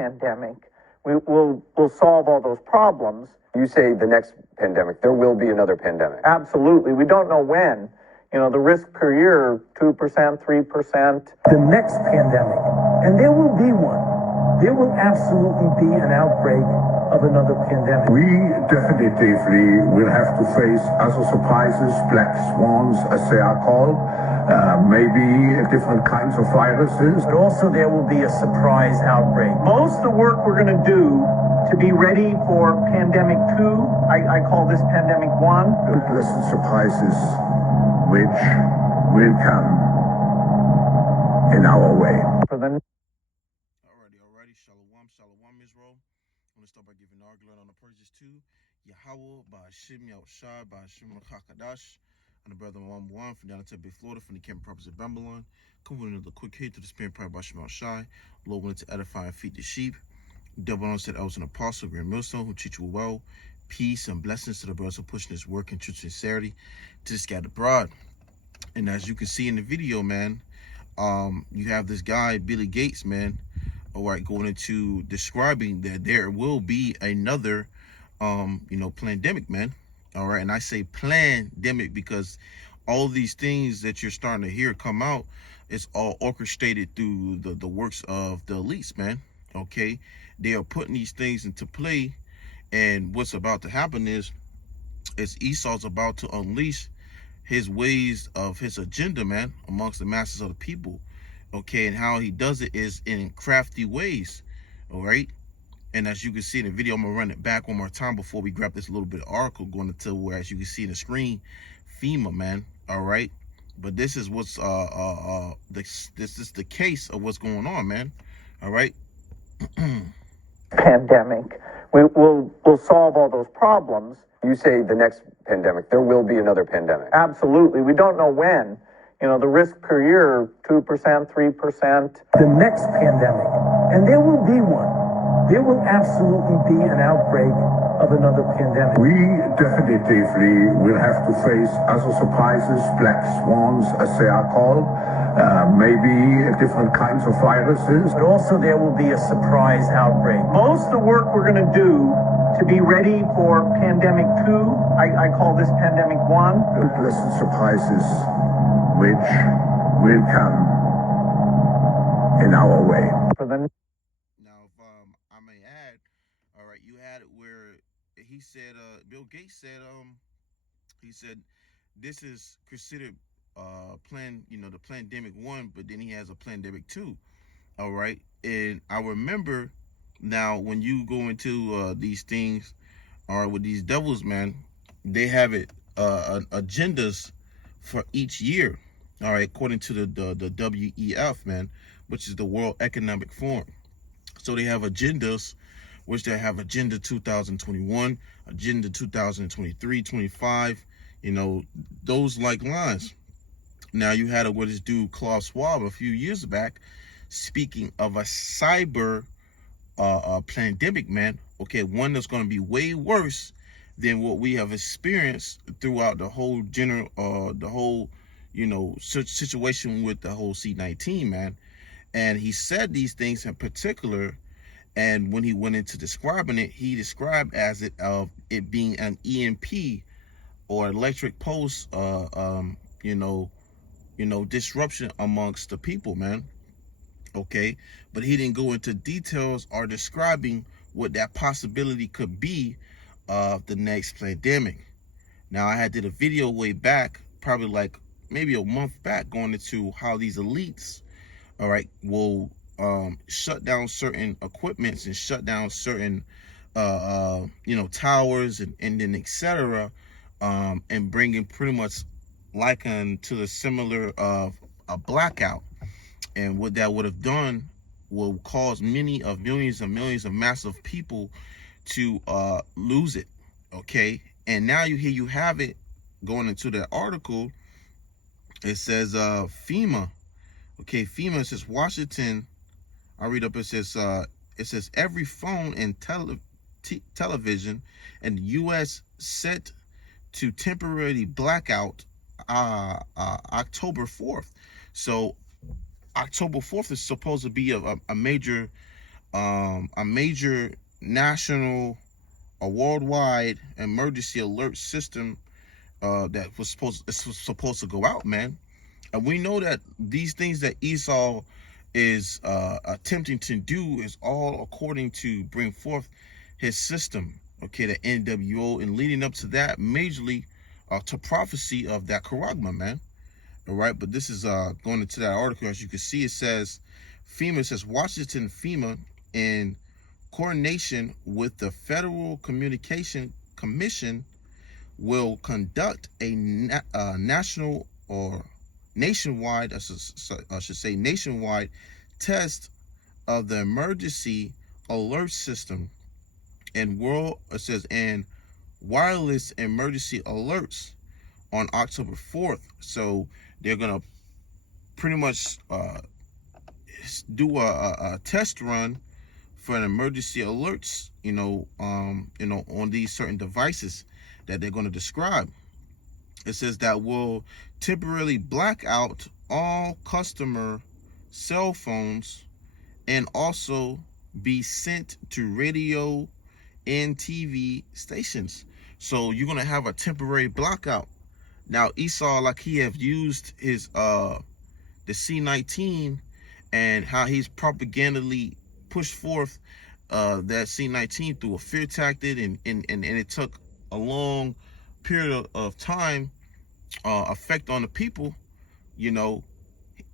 pandemic, we'll solve all those problems. You say the next pandemic, there will be another pandemic. Absolutely. We don't know when. You know, the risk per year, 2%, 3%. The next pandemic, and there will be one. There will absolutely be an outbreak of another pandemic. We definitively will have to face other surprises, black swans, as they are called, maybe different kinds of viruses. But also there will be a surprise outbreak. Most of the work we're going to do to be ready for pandemic 2, I call this pandemic 1. Pleasant surprises which will come in our way. Alrighty, Shalom, Israel. I'm going to start by giving our glory on the praises to YAHAWAH, BAHASHAM, BAHASHAM, QADASH, and the brother one from down in Tempe, Florida, from the camping properties of Babylon. Coming with another quick hit to the spirit prayer by YAHAWASHI. Lord wanted to edify and feed the sheep. The devil on said I was an apostle, Grand Millstone, who treat you well. Peace and blessings to the brothers who pushing this work in truth and sincerity to the scattered abroad. And as you can see in the video, man, you have this guy, Billy Gates, man, all right, going into describing that there will be another, pandemic, man. All right. And I say pandemic because all these things that you're starting to hear come out, it's all orchestrated through the works of the elites, man. Okay. They are putting these things into play. And what's about to happen is Esau's about to unleash his ways of his agenda, man, amongst the masses of the people. Okay, and how he does it is in crafty ways. All right. And as you can see in the video, I'm gonna run it back one more time before we grab this little bit of article going into where, as you can see in the screen, FEMA, man. All right. But this is what's this is the case of what's going on, man. All right. Pandemic. We'll solve all those problems. You say the next pandemic, there will be another pandemic. Absolutely. We don't know when. You know, the risk per year, 2%, 3%. The next pandemic, and there will be one. There will absolutely be an outbreak of another pandemic. We definitively will have to face other surprises, black swans, as they are called, maybe different kinds of viruses. But also there will be a surprise outbreak. Most of the work we're going to do to be ready for pandemic 2, I call this pandemic 1. Pleasant surprises which will come in our way. Now, if I may add, all right, you had it where he said, Bill Gates said, he said this is considered the pandemic 1, but then he has a pandemic 2. All right, and I remember now when you go into these things, all right, with these devils, man, they have it agendas for each year. All right, according to the WEF, man, which is the World Economic Forum. So they have agendas, which they have Agenda 2021, Agenda 2023, 25, those like lines. Now you had what this dude Klaus Schwab a few years back speaking of a cyber pandemic, man. Okay, one that's going to be way worse than what we have experienced throughout the whole situation with the whole C-19, man. And he said these things in particular, and when he went into describing it, he described as it being an EMP or electric pulse, disruption amongst the people, man. Okay, but he didn't go into details or describing what that possibility could be of the next pandemic. Now, I did a video way back, probably like maybe a month back, going into how these elites, all right, will shut down certain equipments and shut down certain towers and then etc. And bringing pretty much likened to the similar of a blackout. And what that would have done will cause millions and millions of massive people to lose it. Okay, and now you have it going into the article. It says FEMA. Okay, FEMA says Washington. I read up. It says every phone and television in the U.S. set to temporarily blackout October 4th. So October 4th is supposed to be a major a major national or worldwide emergency alert system that was supposed to go out, man. And we know that these things that Esau is attempting to do is all according to bring forth his system, okay, the NWO, and leading up to that majorly to prophecy of that charagma, man. All right, but this is going into that article. As you can see, it says FEMA, says Washington FEMA, in coordination with the Federal Communication Commission, will conduct a national or nationwide, I should say nationwide, test of the emergency alert system and wireless emergency alerts on October 4th. So they're gonna pretty much do a test run for an emergency alerts, on these certain devices that they're going to describe. It says that will temporarily black out all customer cell phones and also be sent to radio and TV stations. So you're going to have a temporary blackout. Now Esau, like he have used his the C-19 and how he's propagandally pushed forth that C-19 through a fear tactic, and it took a long period of time effect on the people.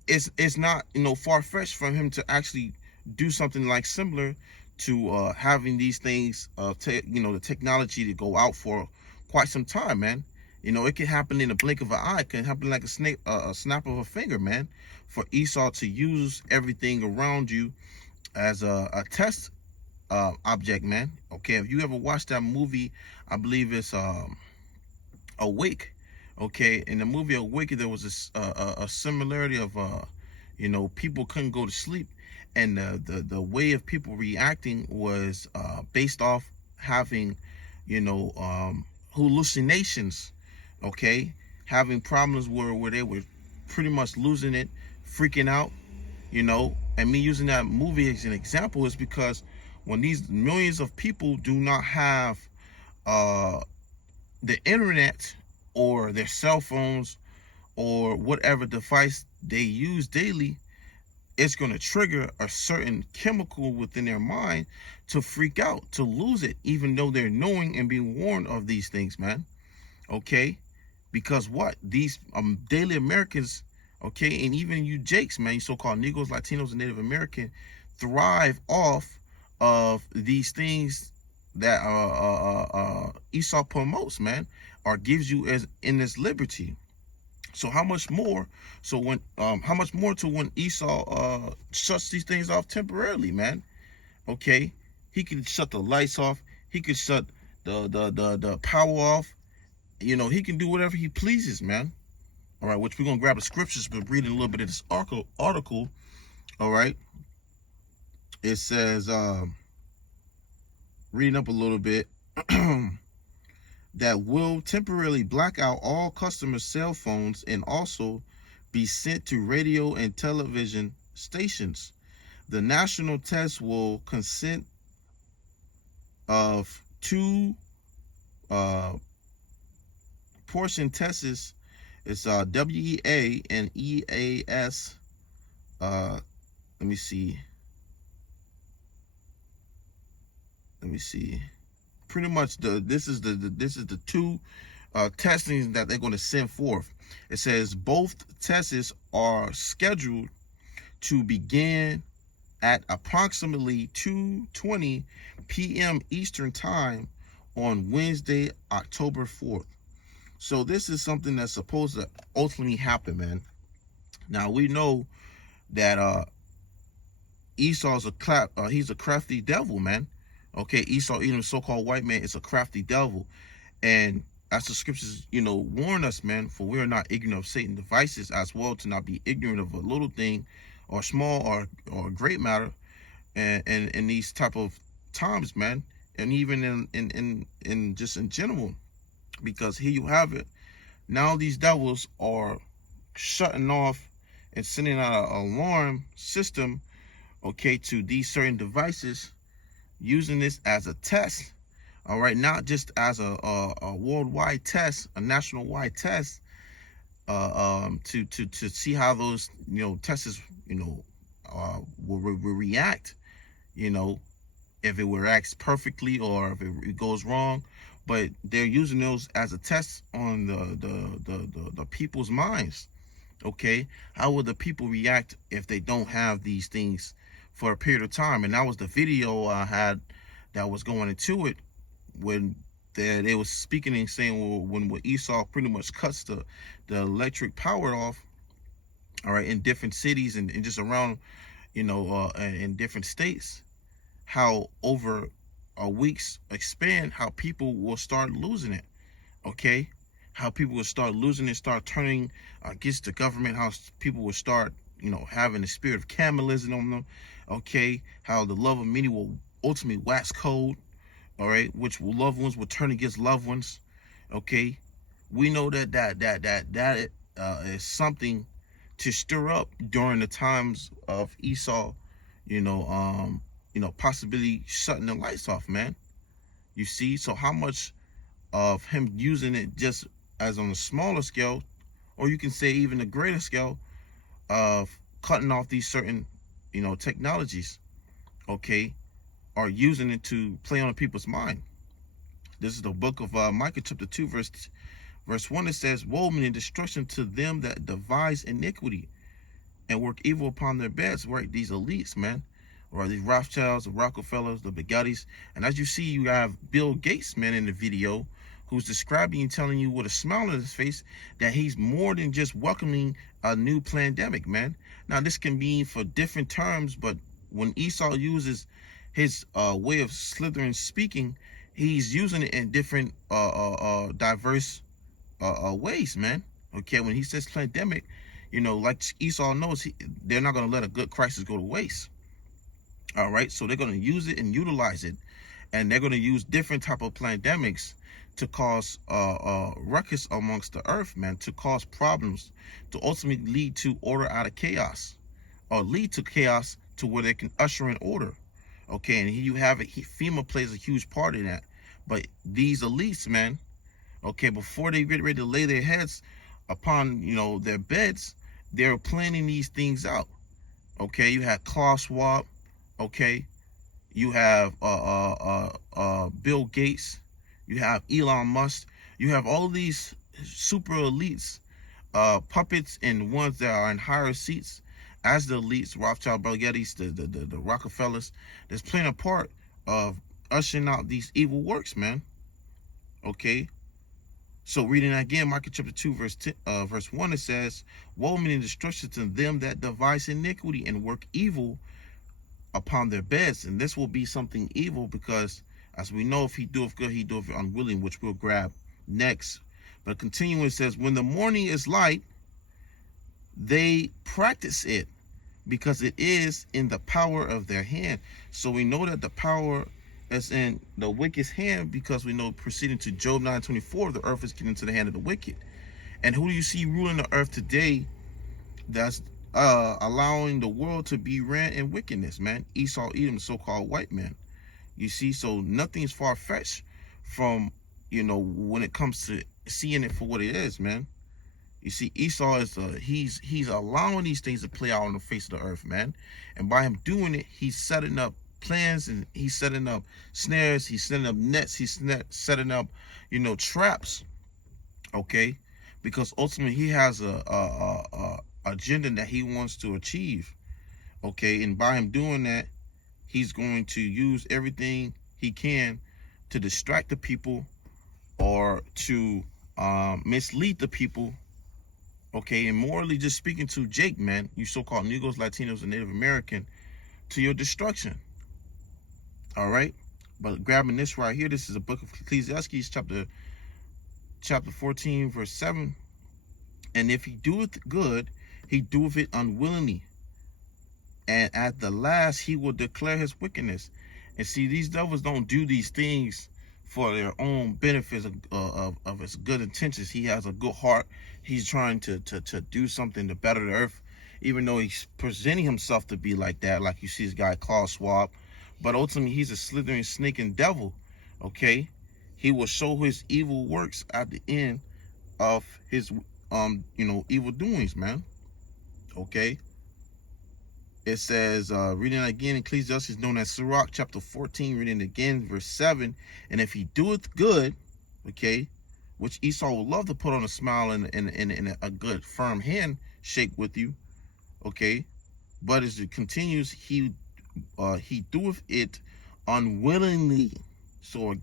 It's not far-fetched from him to actually do something like similar to having these things the technology to go out for quite some time, man. It can happen in a blink of an eye. It can happen like a snap of a finger, man, for Esau to use everything around you as a test object, man. Okay, if you ever watched that movie, I believe it's Awake. Okay, in the movie Awake, there was a similarity of people couldn't go to sleep, and the way of people reacting was based off having hallucinations. Okay, having problems where they were pretty much losing it, freaking out. And me using that movie as an example is because when these millions of people do not have the internet or their cell phones or whatever device they use daily, it's going to trigger a certain chemical within their mind to freak out, to lose it, even though they're knowing and being warned of these things, man. Okay, because these daily Americans, okay, and even you Jakes, man, you so-called Negroes, Latinos, and Native American, thrive off of these things that Esau promotes, man, or gives you as in this liberty. So how much more? So when how much more to when Esau shuts these things off temporarily, man? Okay, he can shut the lights off. He can shut the power off. He can do whatever he pleases, man. All right, which we're gonna grab the scriptures, but reading a little bit of this article. All right, it says, reading up a little bit, that will temporarily black out all customer cell phones and also be sent to radio and television stations. The national test will consist of two portion tests. It's WEA and EAS. Let me see. Pretty much this is the two testings that they're going to send forth. It says both tests are scheduled to begin at approximately 2:20 p.m. Eastern Time on Wednesday, October 4th. So this is something that's supposed to ultimately happen, man. Now we know that Esau's he's a crafty devil, man. Okay, Esau, even so-called white man, is a crafty devil. And as the scriptures, warn us, man, for we are not ignorant of Satan's devices, as well to not be ignorant of a little thing or small or a great matter and in these type of times, man, and even in just in general. Because here you have it. Now these devils are shutting off and sending out an alarm system okay, to these certain devices, using this as a test, all right, not just as a worldwide test, a national wide test, to see how those tests will react, if it reacts perfectly or if it goes wrong. But they're using those as a test on the people's minds. Okay, how will the people react if they don't have these things for a period of time? And that was the video I had that was going into it, when they was speaking and saying, well, when Esau pretty much cuts the electric power off, all right, in different cities and just around, in different states, how over a week's span, how people will start losing it. Okay, how people will start losing it, start turning against the government, how people will start, having the spirit of cannibalism on them. Okay, how the love of many will ultimately wax cold. All right, which loved ones will turn against loved ones. Okay, we know that is something to stir up during the times of Esau, possibly shutting the lights off, man. You see, so how much of him using it just as on a smaller scale, or you can say even a greater scale, of cutting off these certain, technologies, okay, are using it to play on people's mind. This is the book of Micah chapter 2 verse 1. It says, woe and destruction to them that devise iniquity and work evil upon their beds. Right, these elites, man, or these Rothschilds, the Rockefellers, the Bugattis. And as you see, you have Bill Gates, man, in the video, who's describing and telling you with a smile on his face that he's more than just welcoming a new pandemic, man. Now, this can be for different terms, but when Esau uses his way of slithering speaking, he's using it in different diverse ways, man. Okay, when he says pandemic, like Esau knows, they're not going to let a good crisis go to waste. All right, so they're going to use it and utilize it, and they're going to use different type of pandemics to cause ruckus amongst the earth, man, to cause problems, to ultimately lead to order out of chaos, or lead to chaos to where they can usher in order. Okay, and here you have it. FEMA plays a huge part in that. But these elites, man, okay, before they get ready to lay their heads upon, their beds, they're planning these things out. Okay, you have Klaus Schwab. Okay, you have Bill Gates. You have Elon Musk. You have all these super elites, puppets, and ones that are in higher seats as the elites, Rothschild, Bugattis, the Rockefellers. That's playing a part of ushering out these evil works, man. Okay, so reading again, Micah chapter 2 verse 1, it says, woe and destruction to them that devise iniquity and work evil upon their beds. And this will be something evil, because as we know, if he doeth good, he doeth unwilling, which we'll grab next. But continuing, it says, when the morning is light, they practice it, because it is in the power of their hand. So we know that the power is in the wicked's hand, because we know, proceeding to Job 9:24, the earth is getting into the hand of the wicked. And who do you see ruling the earth today that's allowing the world to be ran in wickedness, man? Esau, Edom, so-called white man. You see, so nothing is far-fetched from, when it comes to seeing it for what it is, man. You see, Esau is he's allowing these things to play out on the face of the earth, man. And by him doing it, he's setting up plans, and he's setting up snares, he's setting up nets, he's setting up, traps. Okay, because ultimately he has a agenda that he wants to achieve. Okay, and by him doing that, he's going to use everything he can to distract the people, or to mislead the people. Okay, and morally just speaking to Jake, man, you so-called Negroes, Latinos, and Native American, to your destruction. All right, but grabbing this right here, this is a book of Ecclesiastes, chapter 14, verse 7. And if he doeth good, he doeth it unwillingly, and at the last he will declare his wickedness. And see, these devils don't do these things for their own benefits of his good intentions. He has a good heart. He's trying to do something to better the earth even though he's presenting himself to be like that, like you see this guy Klaus Schwab, but ultimately he's a slithering snake and devil, okay? He will show his evil works at the end of his, evil doings, man, okay? It says, reading again, Ecclesiastes is known as Sirach, chapter 14, reading again, verse 7, and if he doeth good, okay, which Esau would love to put on a smile and a good firm handshake with you, okay, but as it continues, he doeth it unwillingly. So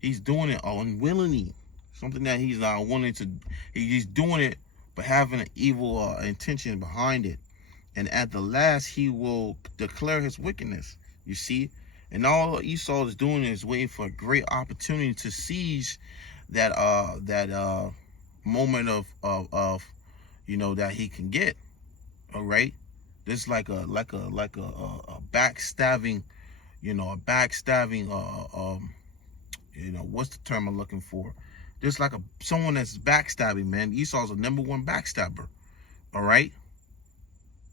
he's doing it unwillingly, something that he's not wanting to. He's doing it, but having an evil intention behind it. And at the last, he will declare his wickedness. You see, and all Esau is doing is waiting for a great opportunity to seize that moment of that he can get. All right, this is like a backstabbing, what's the term I'm looking for? Just like someone that's backstabbing, man. Esau's a #1 backstabber. All right.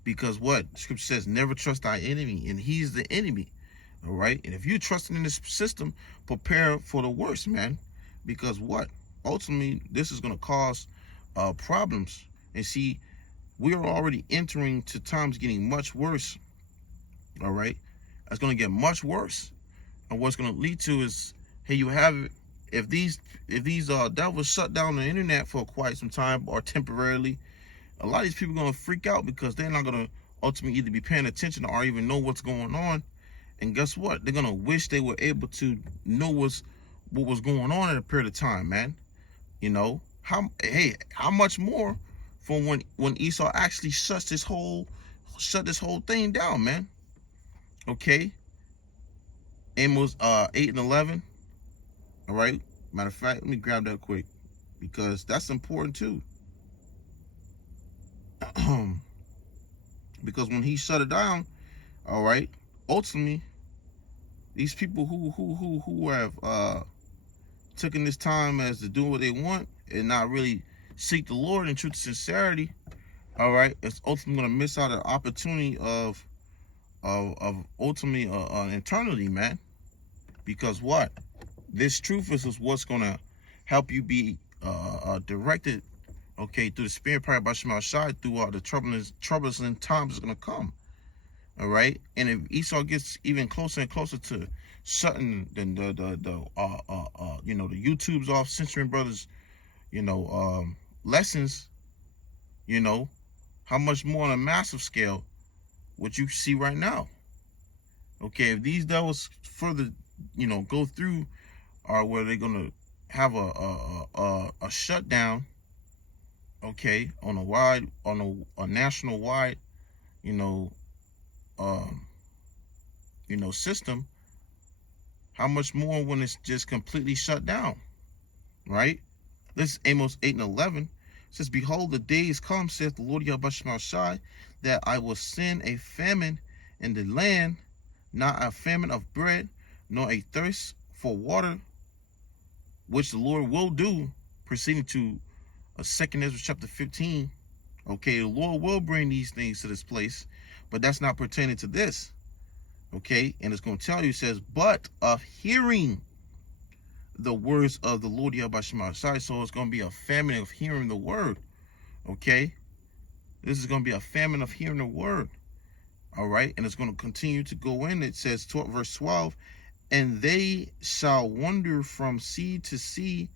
Because what Scripture says, never trust thy enemy, and he's the enemy. All right. And if you're trusting in this system, prepare for the worst, man. Because what? Ultimately, this is going to cause problems. And see, we are already entering to times getting much worse. All right. It's going to get much worse. And what's going to lead to is, hey, you have, if these devils shut down the internet for quite some time or temporarily, a lot of these people are going to freak out because they're not going to ultimately either be paying attention or even know what's going on. And guess what? They're going to wish they were able to know what was going on in a period of time, man. How much more from when Esau actually shut this whole thing down, man. Okay. Amos 8 and 11. All right. Matter of fact, let me grab that quick because that's important too. Because when he shut it down, all right, ultimately, these people who have taken this time as to do what they want and not really seek the Lord in truth and sincerity, all right, it's ultimately going to miss out an opportunity of ultimately eternity, man. Because what? This truth is what's going to help you be directed, okay, through the Spirit power by Shai throughout the troublesome times is going to come. All right. And if Esau gets even closer and closer to shutting the YouTubes off, censoring brothers, lessons, how much more on a massive scale what you see right now. Okay, if these devils further, go through, or where they're gonna have a shutdown, okay, on a national wide, system, how much more when it's just completely shut down, right? This is Amos 8 and 11. It says, behold, the days come, saith the Lord Yahuwah, that I will send a famine in the land, not a famine of bread, nor a thirst for water, which the Lord will do, proceeding to 2 Ezra chapter 15. Okay, the Lord will bring these things to this place, but that's not pertaining to this. Okay, and it's going to tell you, it says, but of hearing the words of the Lord Yahuwah. So it's going to be a famine of hearing the word. Okay, this is going to be a famine of hearing the word. All right, and it's going to continue to go in. It says, verse 12, and they shall wander from sea to sea,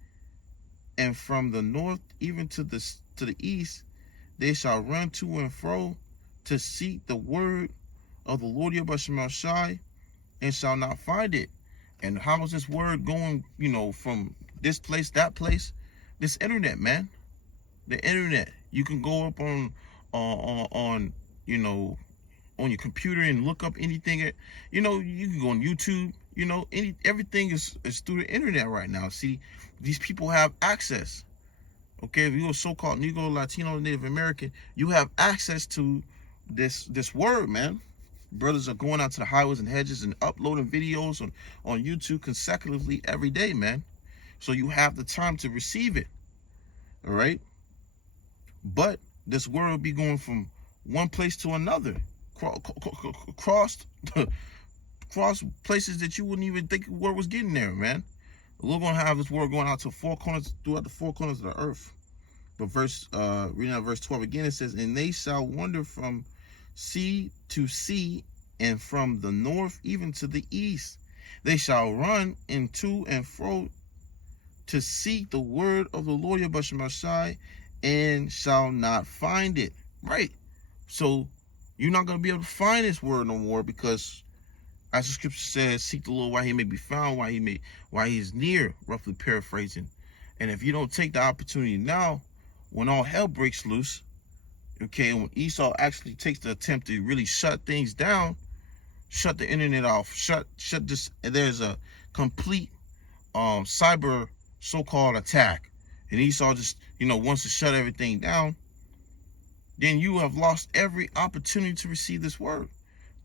and from the north even to the east. They shall run to and fro to seek the word of the Lord Yahuwah, and shall not find it. And how is this word going, from this place, that place? This internet, man. The internet. You can go up on your computer and look up anything. You can go on YouTube. Everything is through the internet right now. See, these people have access. Okay, if you're a so-called Negro, Latino, Native American, you have access to this word, man. Brothers are going out to the highways and hedges and uploading videos on YouTube consecutively every day, man. So you have the time to receive it. All right. But this word will be going from one place to another, cross places that you wouldn't even think the word was getting there, man. We're gonna have this word going out to four corners, throughout the four corners of the earth. But reading out verse 12 again, it says, and they shall wander from sea to sea, and from the north even to the east. They shall run into and fro to seek the word of the Lord Yahuwah, and shall not find it. Right. So you're not going to be able to find this word no more, because as the scripture says, seek the Lord while he may be found, while he is near, roughly paraphrasing. And if you don't take the opportunity now, when all hell breaks loose, okay, when Esau actually takes the attempt to really shut things down, shut the internet off, shut this, there's a complete cyber so-called attack, and Esau just, wants to shut everything down, then you have lost every opportunity to receive this word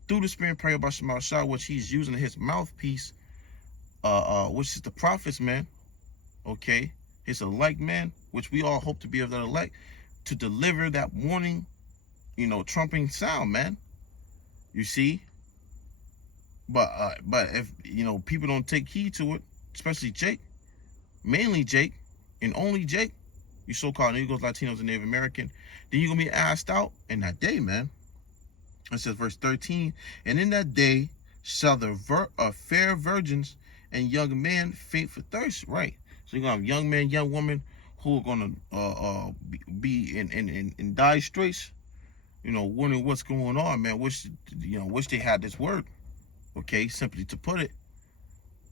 through the spirit prayer by Shema, which he's using his mouthpiece, which is the prophets, man. Okay, his elect men, which we all hope to be of that elect, to deliver that warning, trumping sound, man. You see, but if people don't take heed to it, especially Jake, mainly Jake, and only Jake, you so-called Negroes, Latinos, and Native American, then you're gonna be asked out in that day, man. It says verse 13, and in that day shall the fair virgins and young men faint for thirst. Right. So you're gonna have young men, young women who are gonna be in dire straits, wondering what's going on, man. Wish they had this word. Okay, simply to put it.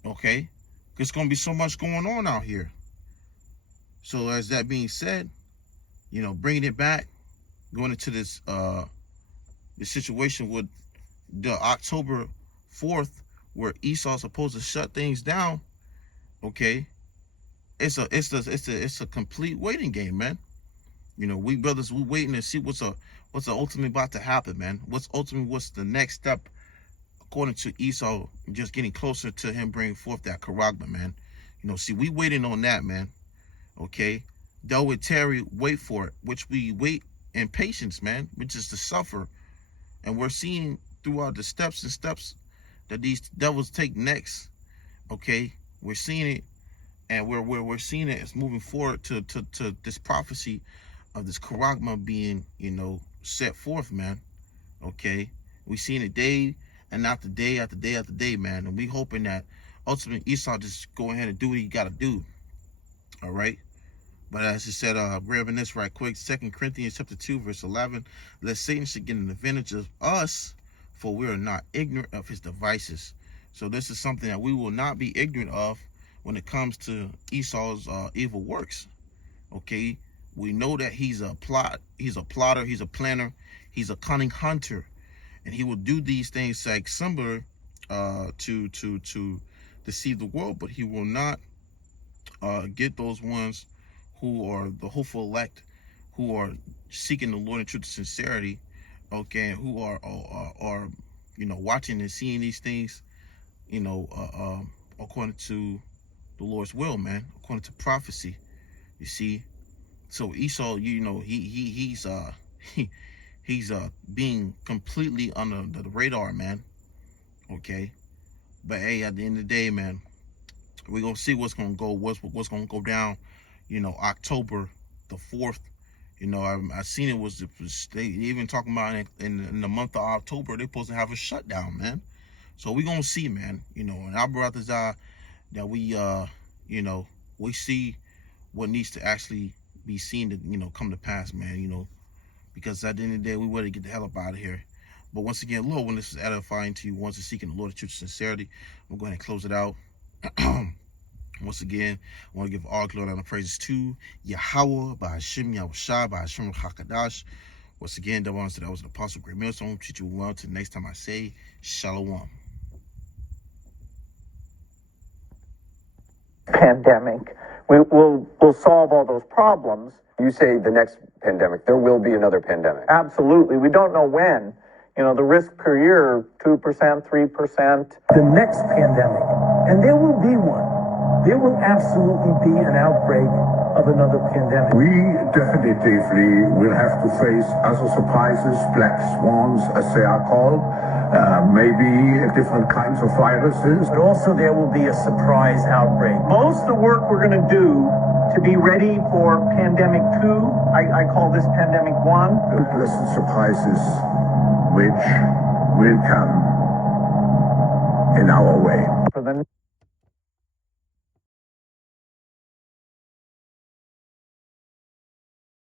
Okay, there's gonna be so much going on out here. So as that being said, bringing it back, going into this situation with the October 4th, where Esau's supposed to shut things down. Okay, it's a complete waiting game, man. We brothers, we waiting to see what's ultimately about to happen, man. What's the next step according to Esau, just getting closer to him bringing forth that charagma, man. See, we waiting on that, man. Okay, though with Terry, wait for it, which we wait in patience, man, which is to suffer. And we're seeing throughout the steps that these devils take next. Okay, we're seeing it, and we're seeing it as moving forward to this prophecy of this charagma being, set forth, man. Okay, we seeing it day and after day after day after day, man. And we hoping that ultimately Esau just go ahead and do what he got to do. All right. But as he said, grabbing this right quick, 2 Corinthians chapter 2, verse 11, lest Satan should get an advantage of us, for we are not ignorant of his devices. So this is something that we will not be ignorant of when it comes to Esau's evil works. Okay, we know that he's a plotter, he's a planner, he's a cunning hunter, and he will do these things like similar to deceive the world, but he will not get those ones who are the hopeful elect, who are seeking the Lord in truth and sincerity, okay, and who are watching and seeing these things, according to the Lord's will, man, according to prophecy. You see, so Esau, he's being completely under the radar, man. Okay, but hey, at the end of the day, man, we're gonna see what's gonna go down. October the 4th. I seen it was they even talking about in the month of October they're supposed to have a shutdown, man. So we gonna see, man. And our brothers are that we we see what needs to actually be seen to come to pass, man. Because at the end of the day we want to get the hell up out of here. But once again, Lord, when this is edifying to you, once it's seeking the Lord in truth and sincerity, I'm going to close it out. Once again, I want to give all glory and the praises to YAHAWAH, BAHASHAM, YAHWASHI, BAHASHAM, HAKADASH. Once again, that was an apostle, great millstone. Treat you well till next time I say shalom. Pandemic. We'll solve all those problems. You say the next pandemic, there will be another pandemic. Absolutely. We don't know when. The risk per year, 2%, 3%. The next pandemic, and there will be one, there will absolutely be an outbreak of another pandemic. We definitively will have to face other surprises, black swans, as they are called, maybe different kinds of viruses. But also there will be a surprise outbreak. Most of the work we're going to do to be ready for pandemic 2, I call this pandemic 1. Pleasant surprises which will come in our way. For the